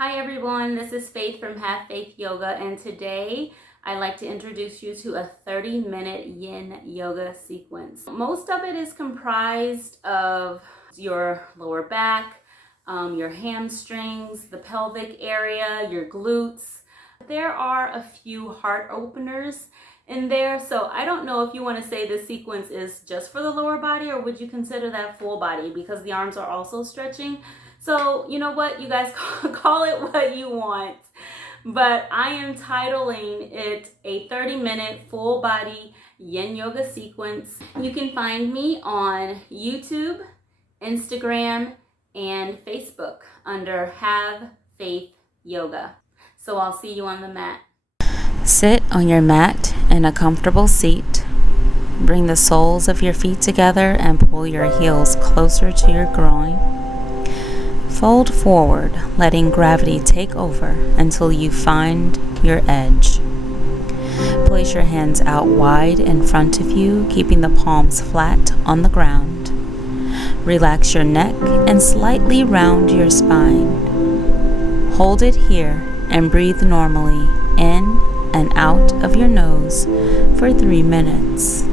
Hi everyone, this is Faith from Have Faith Yoga, and today I'd like to introduce you to a 30-minute yin yoga sequence. Most of it is comprised of your lower back, your hamstrings, the pelvic area, your glutes. There are a few heart openers in there, so I don't know if you want to say the sequence is just for the lower body, or would you consider that full body because the arms are also stretching. So you know what, you guys call it what you want, but I am titling it a 30-minute full body yin yoga sequence. You can find me on YouTube, Instagram, and Facebook under Have Faith Yoga. So I'll see you on the mat. Sit on your mat in a comfortable seat. Bring the soles of your feet together and pull your heels closer to your groin. Fold forward, letting gravity take over until you find your edge. Place your hands out wide in front of you, keeping the palms flat on the ground. Relax your neck and slightly round your spine. Hold it here and breathe normally in and out of your nose for 3 minutes.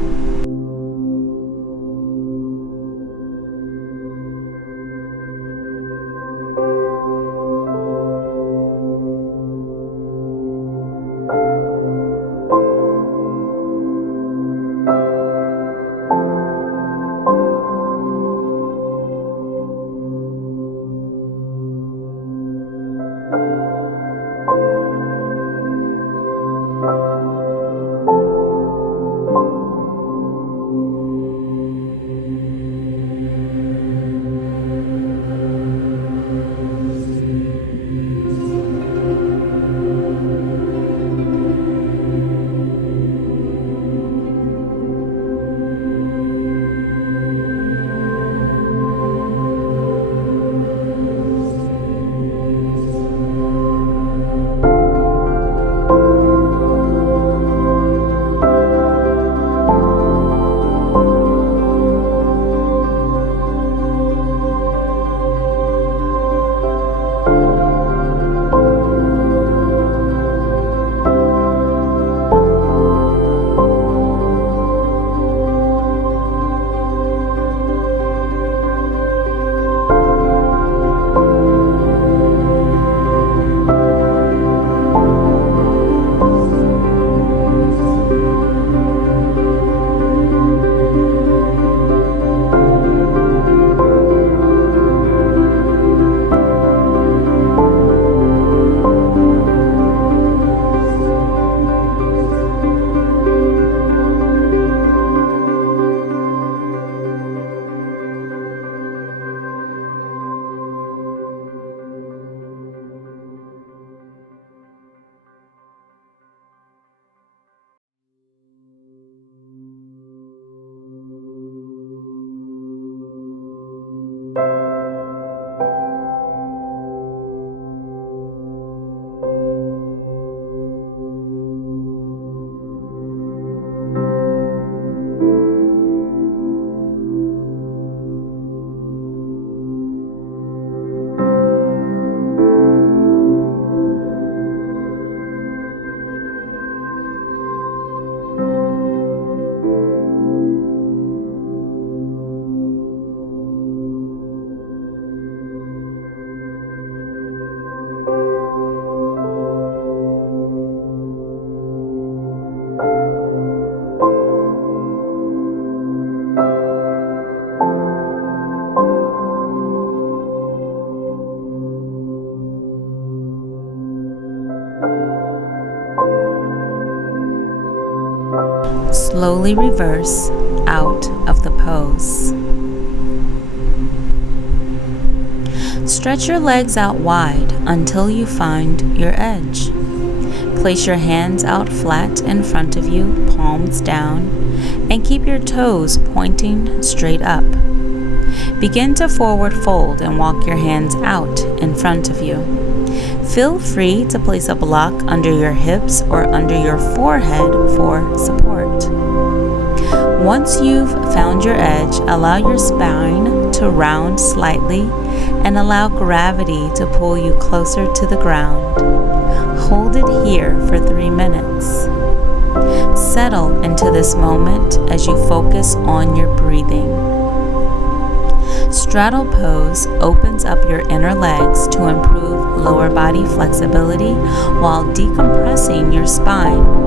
Slowly reverse out of the pose. Stretch your legs out wide until you find your edge. Place your hands out flat in front of you, palms down, and keep your toes pointing straight up. Begin to forward fold and walk your hands out in front of you. Feel free to place a block under your hips or under your forehead for support. Once you've found your edge, allow your spine to round slightly and allow gravity to pull you closer to the ground. Hold it here for 3 minutes. Settle into this moment as you focus on your breathing. Straddle pose opens up your inner legs to improve lower body flexibility while decompressing your spine.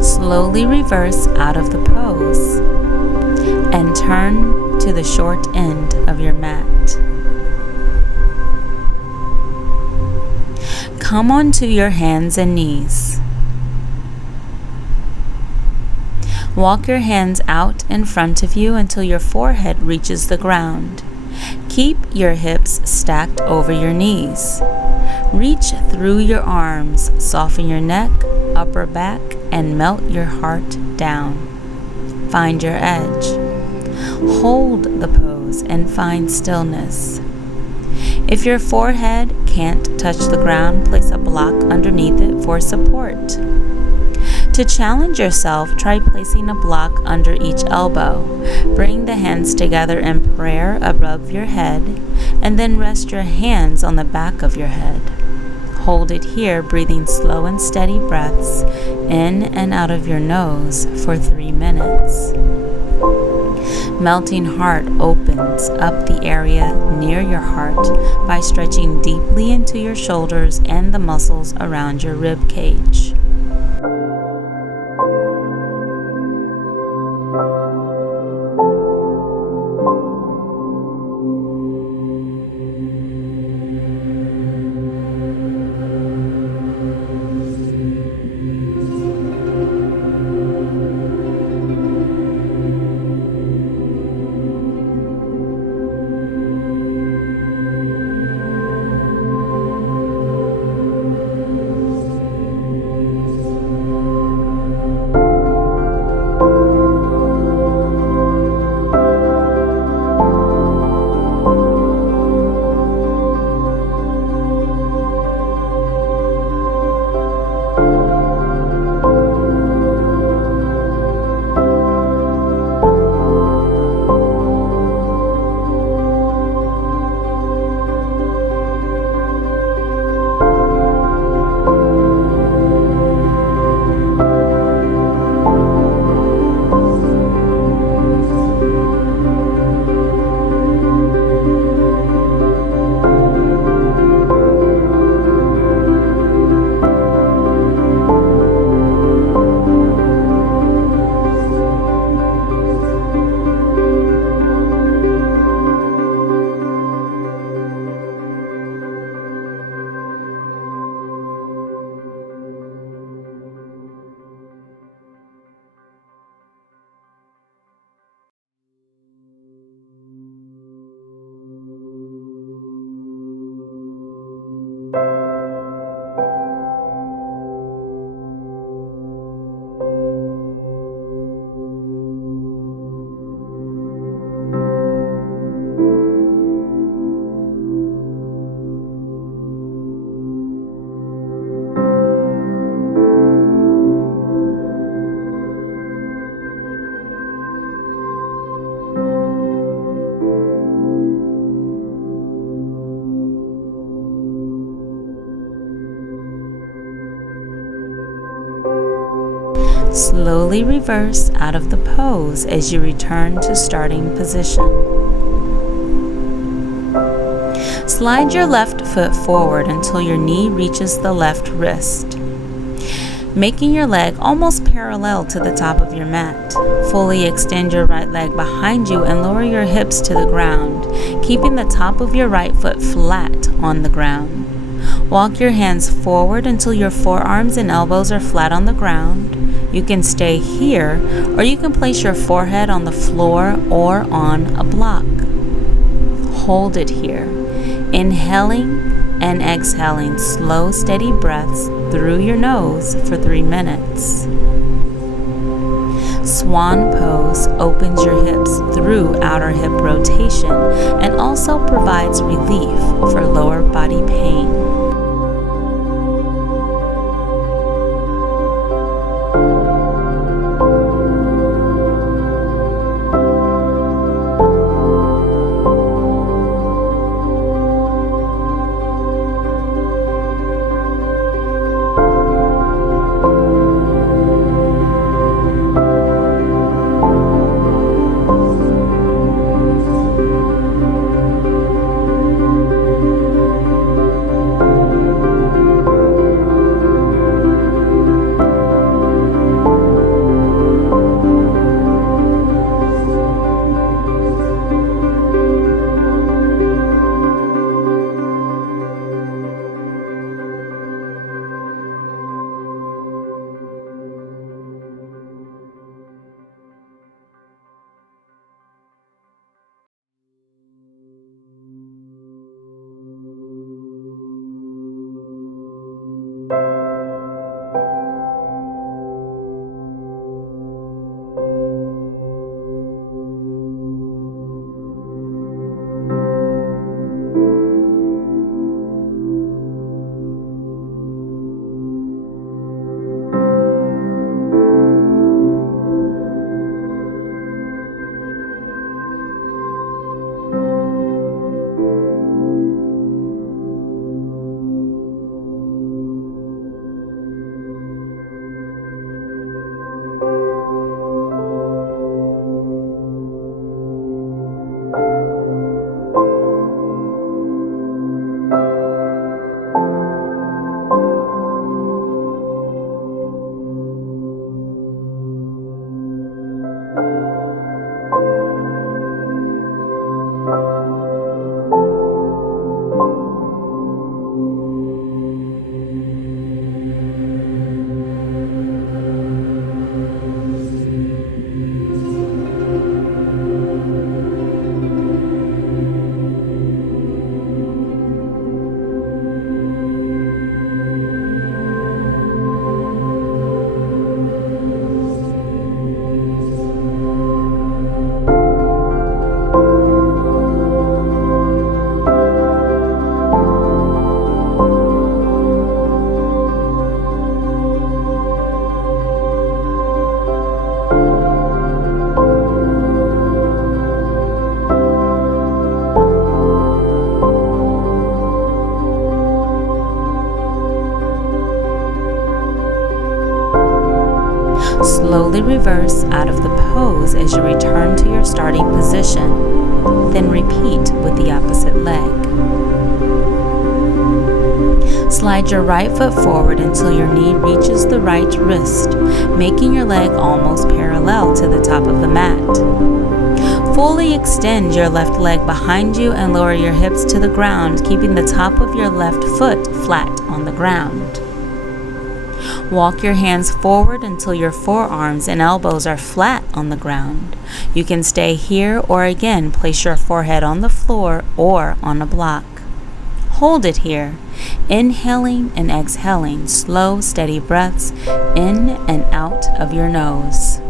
Slowly reverse out of the pose and turn to the short end of your mat. Come onto your hands and knees. Walk your hands out in front of you until your forehead reaches the ground. Keep your hips stacked over your knees. Reach through your arms, soften your neck, upper back, and melt your heart down. Find your edge. Hold the pose and find stillness. If your forehead can't touch the ground, place a block underneath it for support. To challenge yourself, try placing a block under each elbow. Bring the hands together in prayer above your head, and then rest your hands on the back of your head. Hold it here, breathing slow and steady breaths in and out of your nose for 3 minutes. Melting heart opens up the area near your heart by stretching deeply into your shoulders and the muscles around your rib cage. Slowly reverse out of the pose as you return to starting position. Slide your left foot forward until your knee reaches the left wrist, making your leg almost parallel to the top of your mat. Fully extend your right leg behind you and lower your hips to the ground, keeping the top of your right foot flat on the ground. Walk your hands forward until your forearms and elbows are flat on the ground. You can stay here, or you can place your forehead on the floor or on a block. Hold it here, inhaling and exhaling slow, steady breaths through your nose for 3 minutes. Swan pose opens your hips through outer hip rotation and also provides relief for lower body pain. Slowly reverse out of the pose as you return to your starting position. Then repeat with the opposite leg. Slide your right foot forward until your knee reaches the right wrist, making your leg almost parallel to the top of the mat. Fully extend your left leg behind you and lower your hips to the ground, keeping the top of your left foot flat on the ground. Walk your hands forward until your forearms and elbows are flat on the ground. You can stay here or again place your forehead on the floor or on a block. Hold it here, inhaling and exhaling slow, steady breaths in and out of your nose.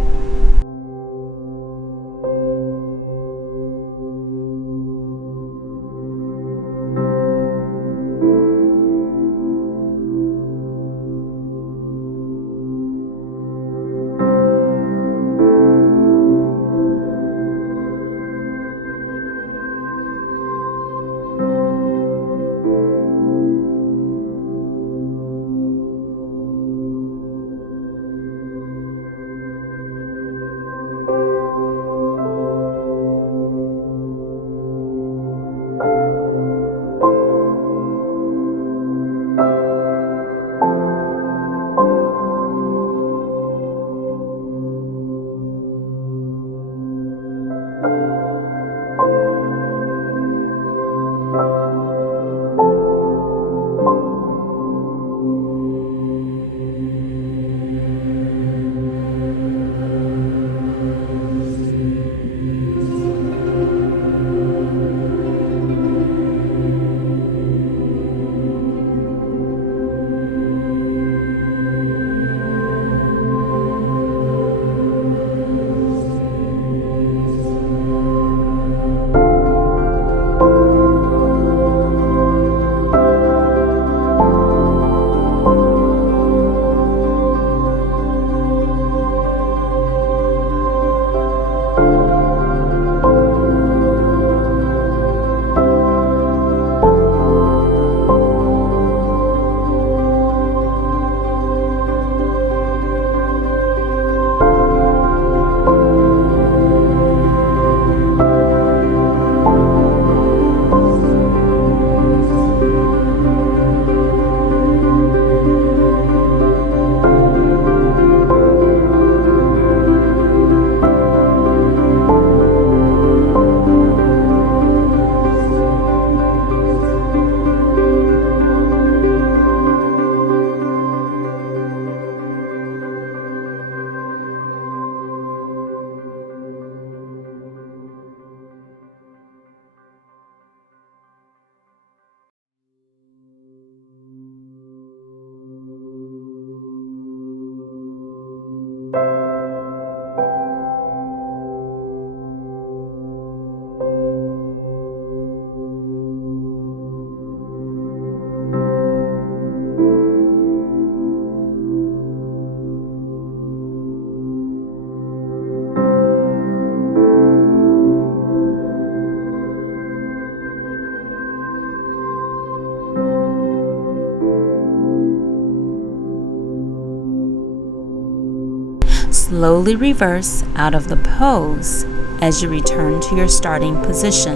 Slowly reverse out of the pose as you return to your starting position.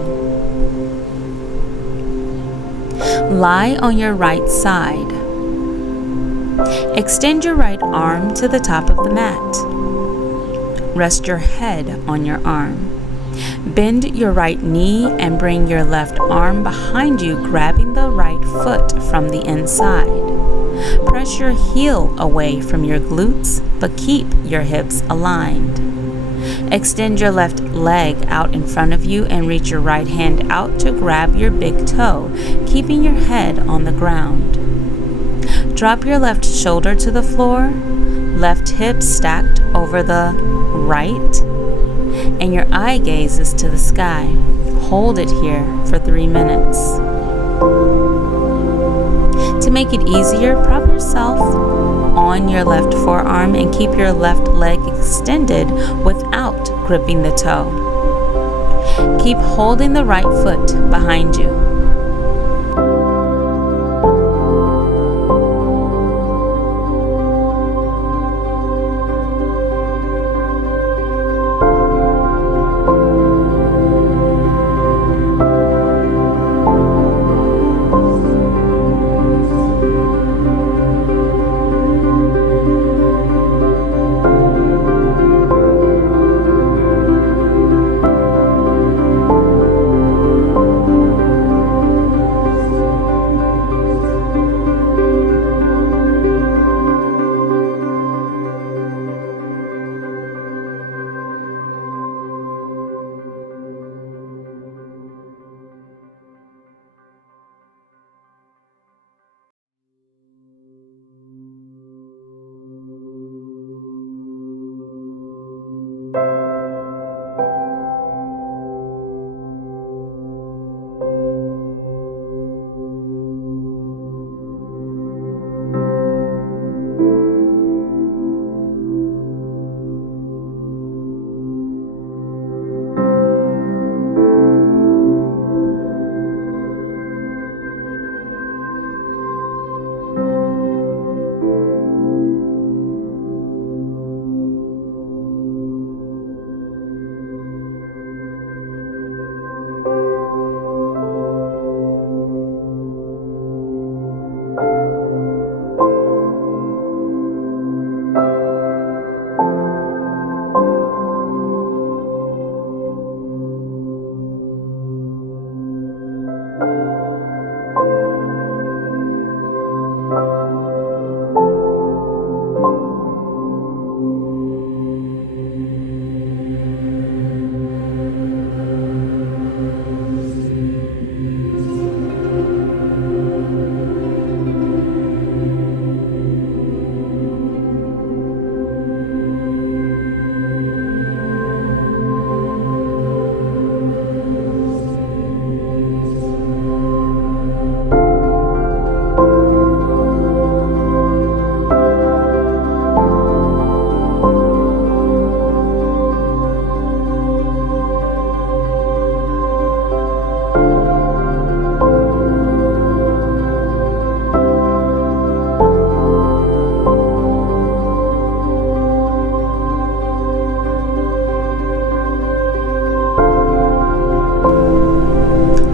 Lie on your right side. Extend your right arm to the top of the mat. Rest your head on your arm. Bend your right knee and bring your left arm behind you, grabbing the right foot from the inside. Press your heel away from your glutes, but keep your hips aligned. Extend your left leg out in front of you and reach your right hand out to grab your big toe, keeping your head on the ground. Drop your left shoulder to the floor, left hip stacked over the right, and your eye gaze is to the sky. Hold it here for 3 minutes. To make it easier, prop yourself on your left forearm and keep your left leg extended without gripping the toe. Keep holding the right foot behind you.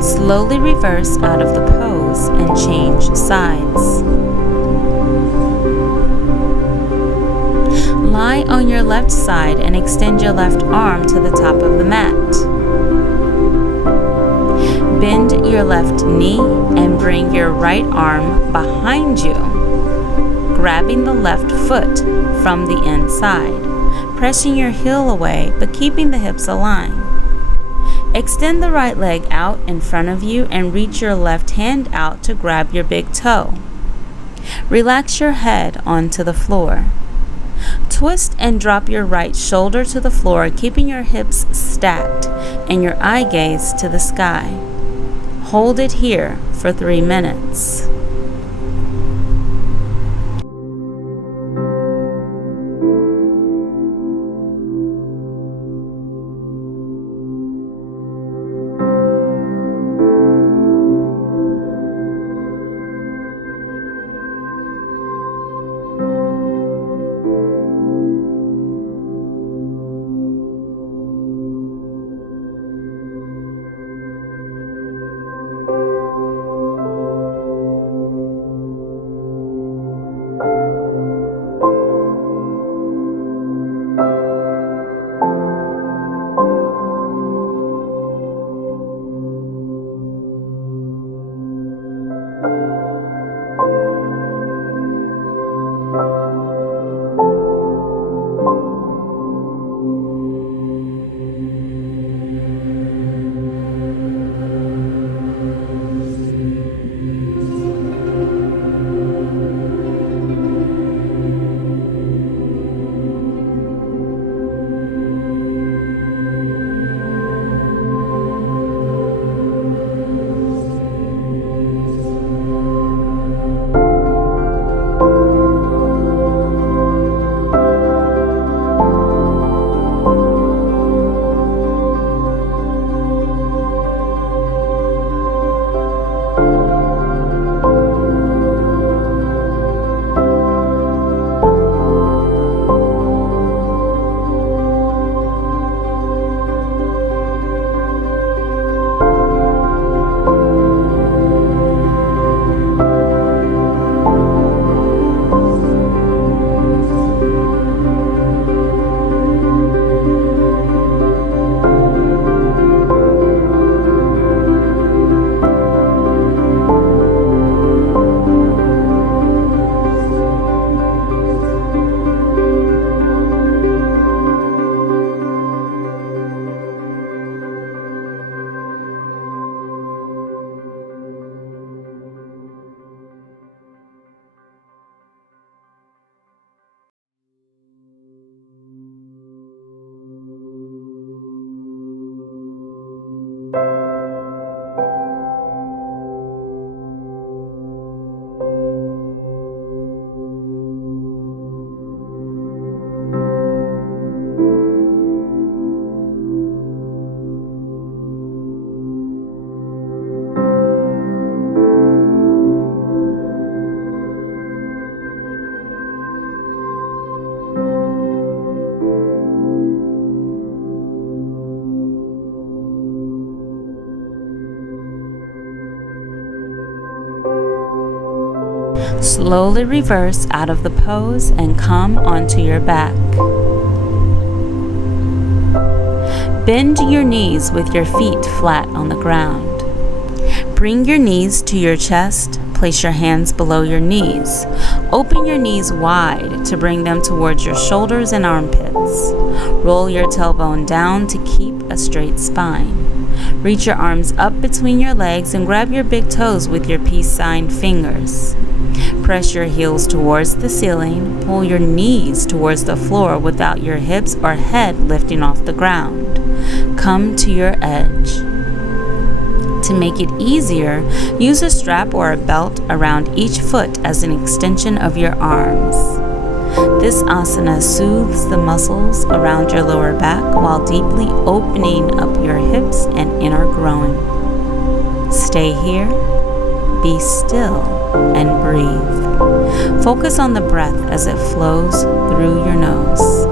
Slowly reverse out of the pose and change sides. Lie on your left side and extend your left arm to the top of the mat. Bend your left knee and bring your right arm behind you, grabbing the left foot from the inside, pressing your heel away but keeping the hips aligned. Extend the right leg out in front of you and reach your left hand out to grab your big toe. Relax your head onto the floor. Twist and drop your right shoulder to the floor, keeping your hips stacked and your eye gaze to the sky. Hold it here for 3 minutes. Slowly reverse out of the pose and come onto your back. Bend your knees with your feet flat on the ground. Bring your knees to your chest. Place your hands below your knees. Open your knees wide to bring them towards your shoulders and armpits. Roll your tailbone down to keep a straight spine. Reach your arms up between your legs and grab your big toes with your peace sign fingers. Press your heels towards the ceiling. Pull your knees towards the floor without your hips or head lifting off the ground. Come to your edge. To make it easier, use a strap or a belt around each foot as an extension of your arms. This asana soothes the muscles around your lower back while deeply opening up your hips and inner groin. Stay here, be still, and breathe. Focus on the breath as it flows through your nose.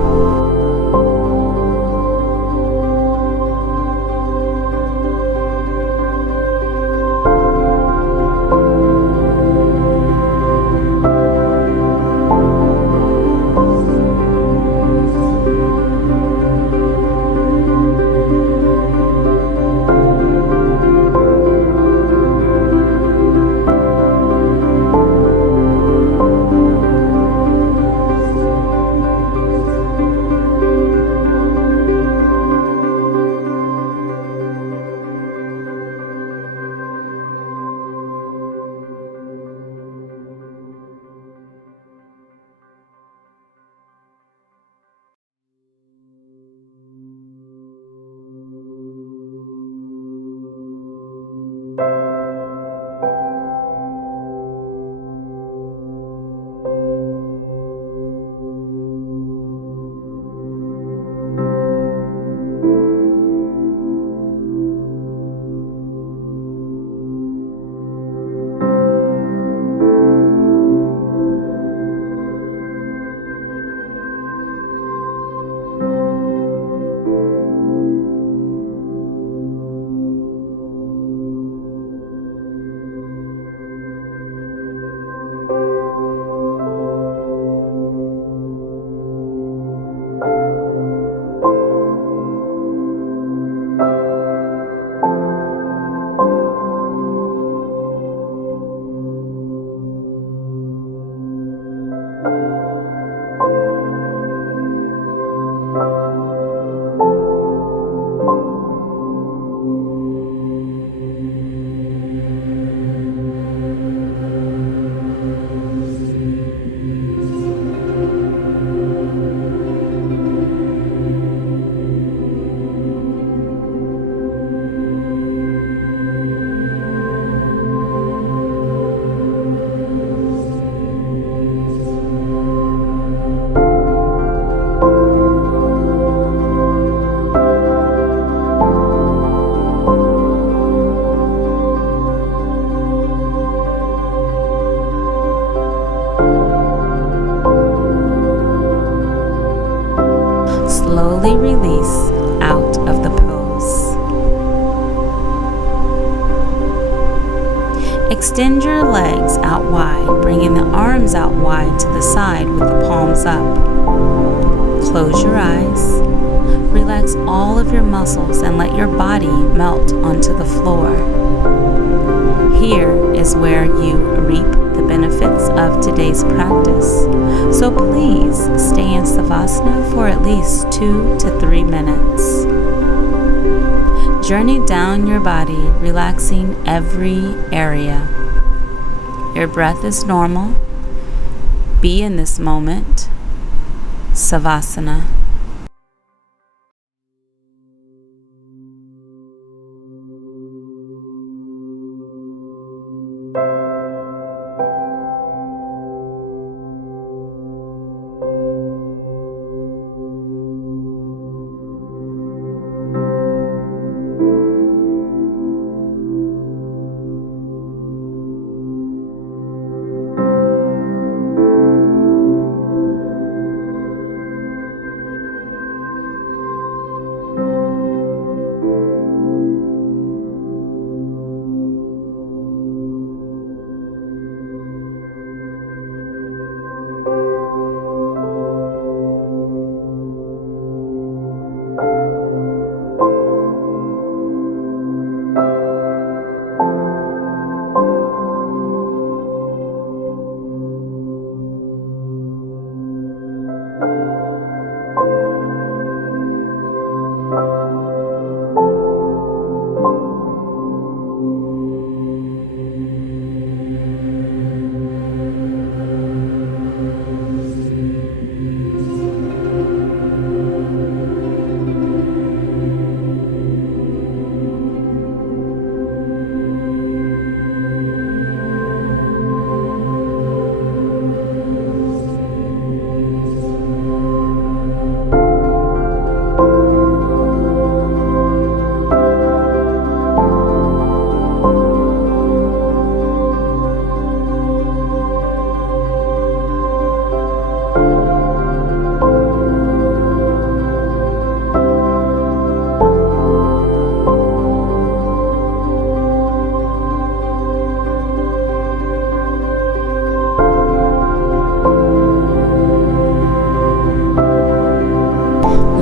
Extend your legs out wide, bringing the arms out wide to the side with the palms up. Close your eyes. Relax all of your muscles and let your body melt onto the floor. Here is where you reap the benefits of today's practice. So please stay in Savasana for at least 2 to 3 minutes. Journey down your body, relaxing every area. Your breath is normal. Be in this moment. Savasana.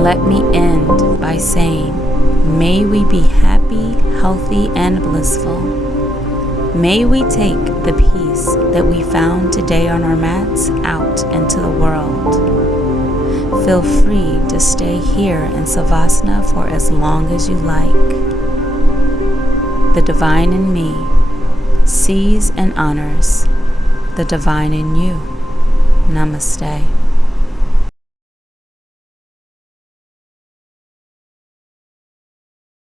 Let me end by saying, may we be happy, healthy, and blissful. May we take the peace that we found today on our mats out into the world. Feel free to stay here in Savasana for as long as you like. The divine in me sees and honors the divine in you. Namaste.